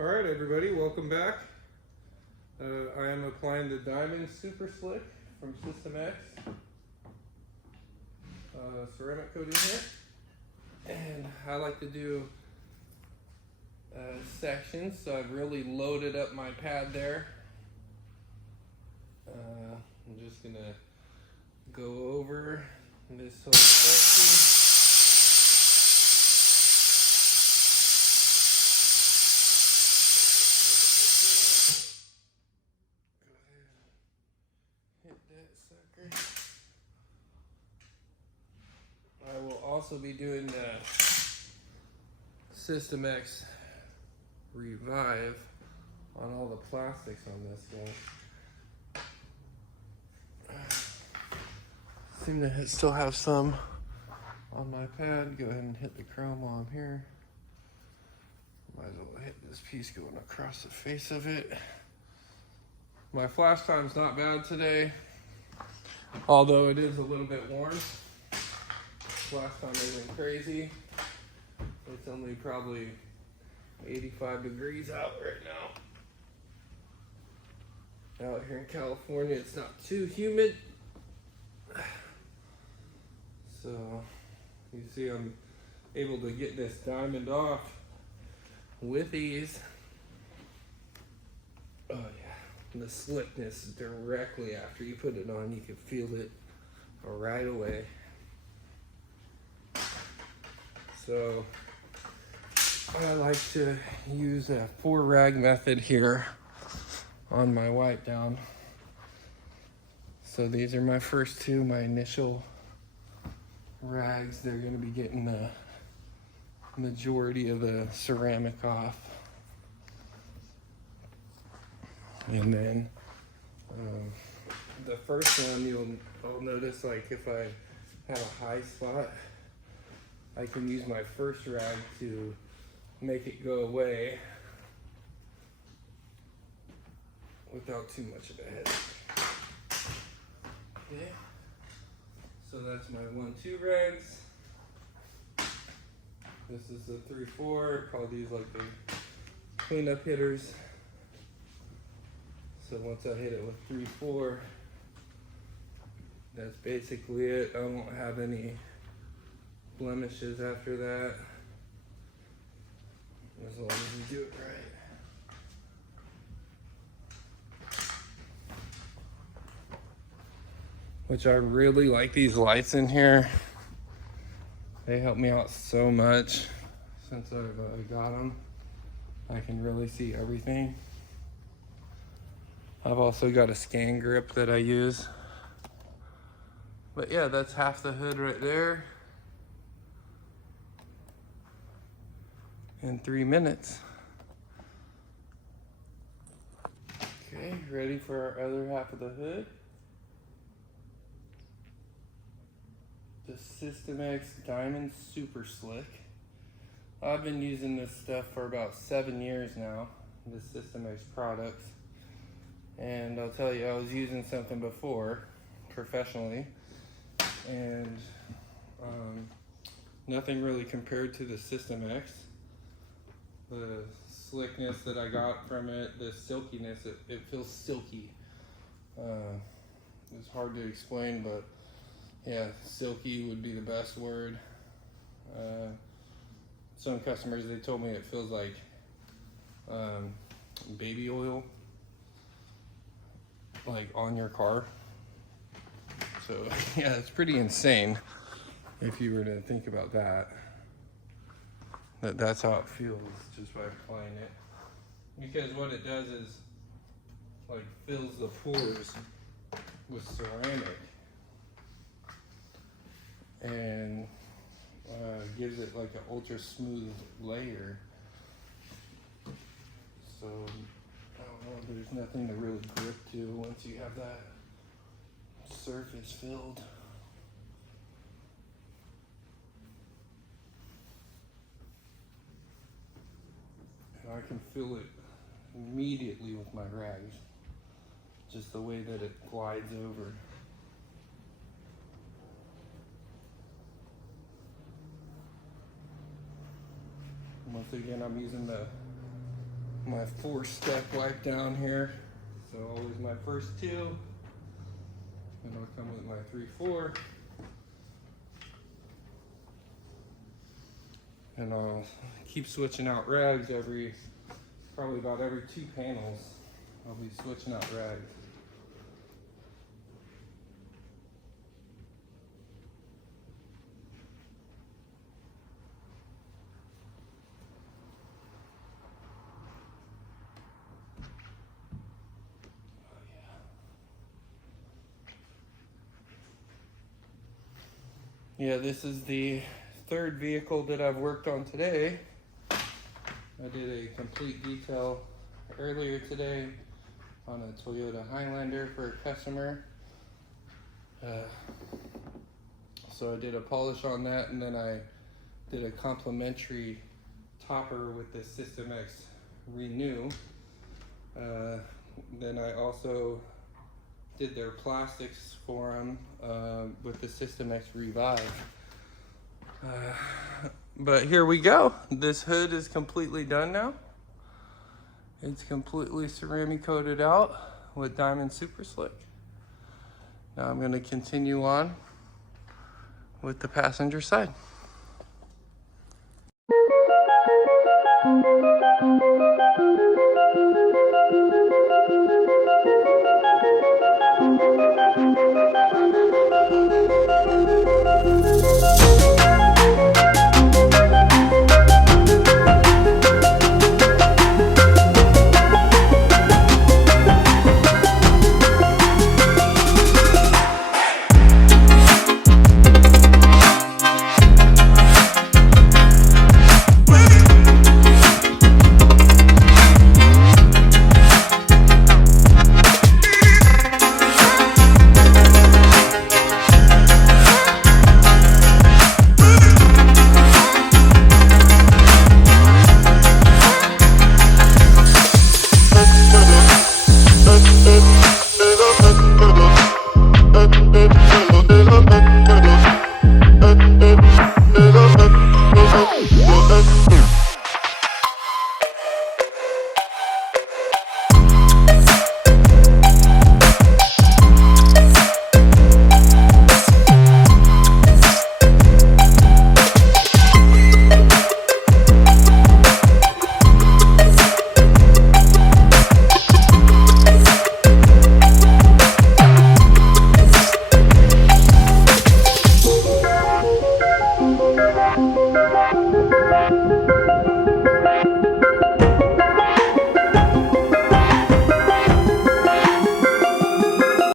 Alright everybody, welcome back. I am applying the Diamond Super Slick from System X. Ceramic coating here. And I like to do sections, so I've really loaded up my pad there. I'm just going to go over this whole section. I will also be doing the System X Revive on all the plastics on this guy. Seem to still have some on my pad. Go ahead and hit the chrome while I'm here. Might as well hit this piece going across the face of it. My flash time's not bad today, although it is a little bit warm. Flash time isn't crazy. It's only probably 85 degrees out right now. Out here in California, it's not too humid. So, you see I'm able to get this diamond off with ease. Oh yeah, the slickness directly after you put it on, you can feel it right away. So I like to use a 4-rag method here on my wipe down. So these are my first two, my initial rags. They're going to be getting the majority of the ceramic off. And then the first one, I'll notice, like if I have a high spot, I can use my first rag to make it go away without too much of a headache. Okay, so that's my 1-2 rags. This is the 3-4, call these like the cleanup hitters. So once I hit it with 3-4, that's basically it. I won't have any blemishes after that, as long as you do it right. Which I really like these lights in here. They help me out so much since I've got them. I can really see everything. I've also got a scan grip that I use. But yeah, that's half the hood right there. In 3 minutes. Okay, ready for our other half of the hood. The System X Diamond Super Slick. I've been using this stuff for about 7 years now, the System X products. And I'll tell you, I was using something before, professionally, and nothing really compared to the System X. The slickness that I got from it, the silkiness, it feels silky. It's hard to explain, but yeah, silky would be the best word. Some customers, they told me it feels like baby oil, like on your car. So yeah, it's pretty insane if you were to think about that. That's how it feels just by applying it. Because what it does is like fills the pores with ceramic and gives it like an ultra smooth layer. So I don't know, there's nothing to really grip to once you have that surface filled. I can feel it immediately with my rags, just the way that it glides over. Once again, I'm using my 4-step wipe down here. So always my first 2. And I'll come with my 3-4. And I'll keep switching out rags probably about every 2 panels. I'll be switching out rags. Yeah, this is the 3rd vehicle that I've worked on today. I did a complete detail earlier today on a Toyota Highlander for a customer. So I did a polish on that, and then I did a complimentary topper with the System X Renew. Then I also did their plastics for them with the System X Revive. But here we go. This hood is completely done now. It's completely ceramic coated out with Diamond Super Slick. Now I'm going to continue on with the passenger side.